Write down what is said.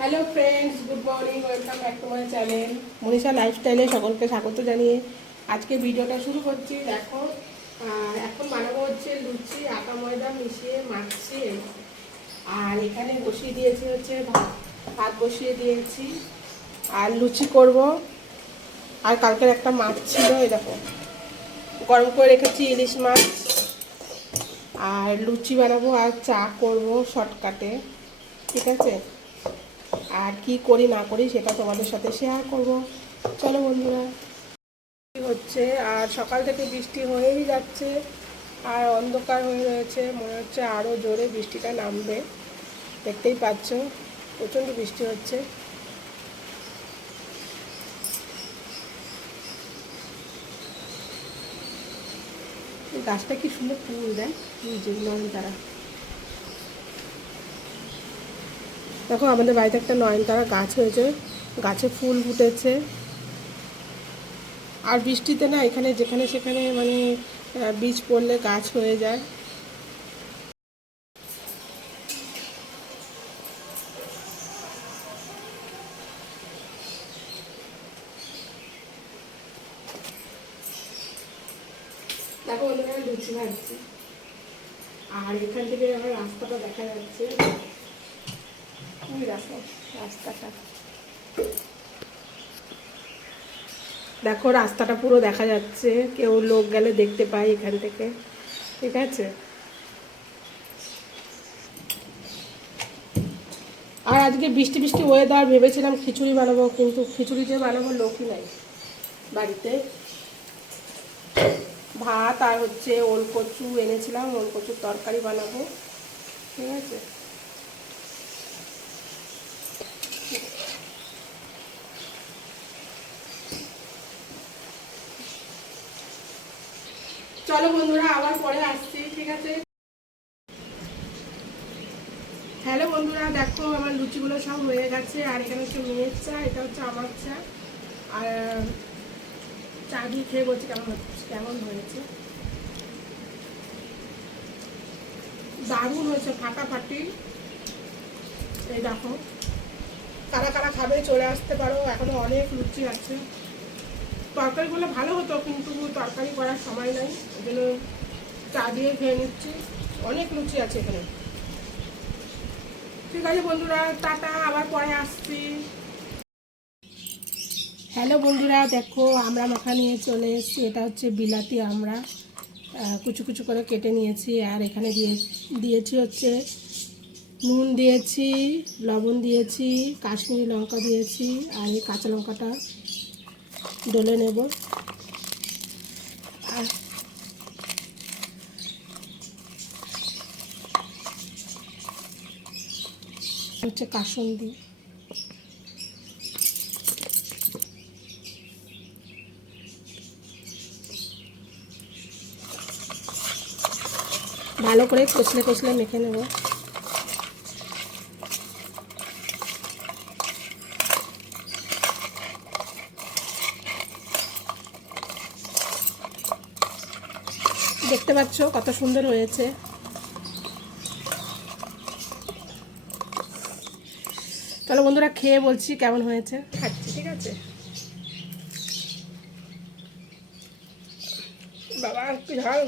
Hello friends good morning welcome back to my channel Manisha লাইফস্টাইলে সকলকে স্বাগত জানিয়ে আজকে ভিডিওটা শুরু করছি। দেখো এখন বানাবো হচ্ছে লুচি, আটা ময়দা মিশিয়ে মাখছি আর এখানে বসিয়ে দিয়েছি হচ্ছে ভাত। ভাত বসিয়ে দিয়েছি। আর লুচি করব। আর কালকের একটা মাছ ছিল, এই দেখো। গরম করে রেখেছি ইলিশ মাছ। আর লুচি বানাবো আর চা করব শর্টকাটে। ঠিক আছে? আর কি করি না করি সেটা তোমাদের সাথে শেয়ার করব। চলো বন্ধুরা হচ্ছে আর সকাল থেকে বৃষ্টি হয়েই যাচ্ছে আর অন্ধকার হয়ে রয়েছে, মনে হচ্ছে আরও জোরে বৃষ্টিটা নামবে। দেখতেই পাচ্ছ, প্রচণ্ড বৃষ্টি হচ্ছে। গাছটা কি সুন্দর ফুল দেয় যে নয়নতারা দেখো, আমাদের বাড়িতে একটা নয়নতারা গাছ হয়েছে। গাছে ফুল ফুটেছে। আর বৃষ্টিতে না, এখানে যেখানে সেখানে মানে বীজ পড়লে গাছ হয়ে যায়। দেখো বন্ধুরা লুচি ভাজছি আর এখান থেকে আমার রাস্তাটা দেখা যাচ্ছে। দেখো, রাস্তাটা। দেখো, রাস্তাটা পুরো দেখা যাচ্ছে। কেউ লোক গেলে দেখতে পায় এখান থেকে। ঠিক আছে? আর আজকে বৃষ্টি বৃষ্টি ওয়েদার ভেবেছিলাম খিচুড়ি বানাবো, কিন্তু খিচুড়ি যে বানাবো লোকই নাই বাড়িতে। ভাত আর হচ্ছে ওল কচু এনেছিলাম ওল কচুর তরকারি বানাবো। ঠিক আছে? চলো বন্ধুরা, আবার পরে আসছি, ঠিক আছে? হ্যালো বন্ধুরা, দেখো আমার লুচিগুলো সব হয়ে গেছে, আর এখানে হচ্ছে মেয়ের চা, এটা হচ্ছে আমার চা। আর চা দিয়ে খেয়ে বলছি কেমন কেমন হয়েছে? দারুণ হয়েছে, ফাটাফাটি। এই দেখো। কারা কারা খাবে চলে আসতে পারো, এখনও অনেক লুচি আছে। তরকারিগুলো ভালো হতো, কিন্তু তরকারি করার সময় নাই জন্য চা দিয়ে খেয়ে নিচ্ছি। অনেক লুচি আছে এখানে। ঠিক আছে বন্ধুরা, টাটা, আবার পরে আসছি। হ্যালো বন্ধুরা, দেখো আমরা মাখা নিয়ে চলে এসেছি, এটা হচ্ছে বিলাতি আমরা। কুচু কুচু করে কেটে নিয়েছি, আর এখানে দিয়ে দিয়েছি হচ্ছে নুন দিয়েছি, লবণ দিয়েছি, কাশ্মীরি লঙ্কা দিয়েছি, আর এই কাঁচা লঙ্কাটা ডলে নেব। আর হচ্ছে কাসন্দি। ভালো করে কষলে কষলে মেখে নেব। দেখতে পাচ্ছ কত সুন্দর হয়েছে। তাহলে বন্ধুরা খেয়ে বলছি কেমন হয়েছে। খাচ্ছি, ঠিক আছে। বাবা কি ঝাল।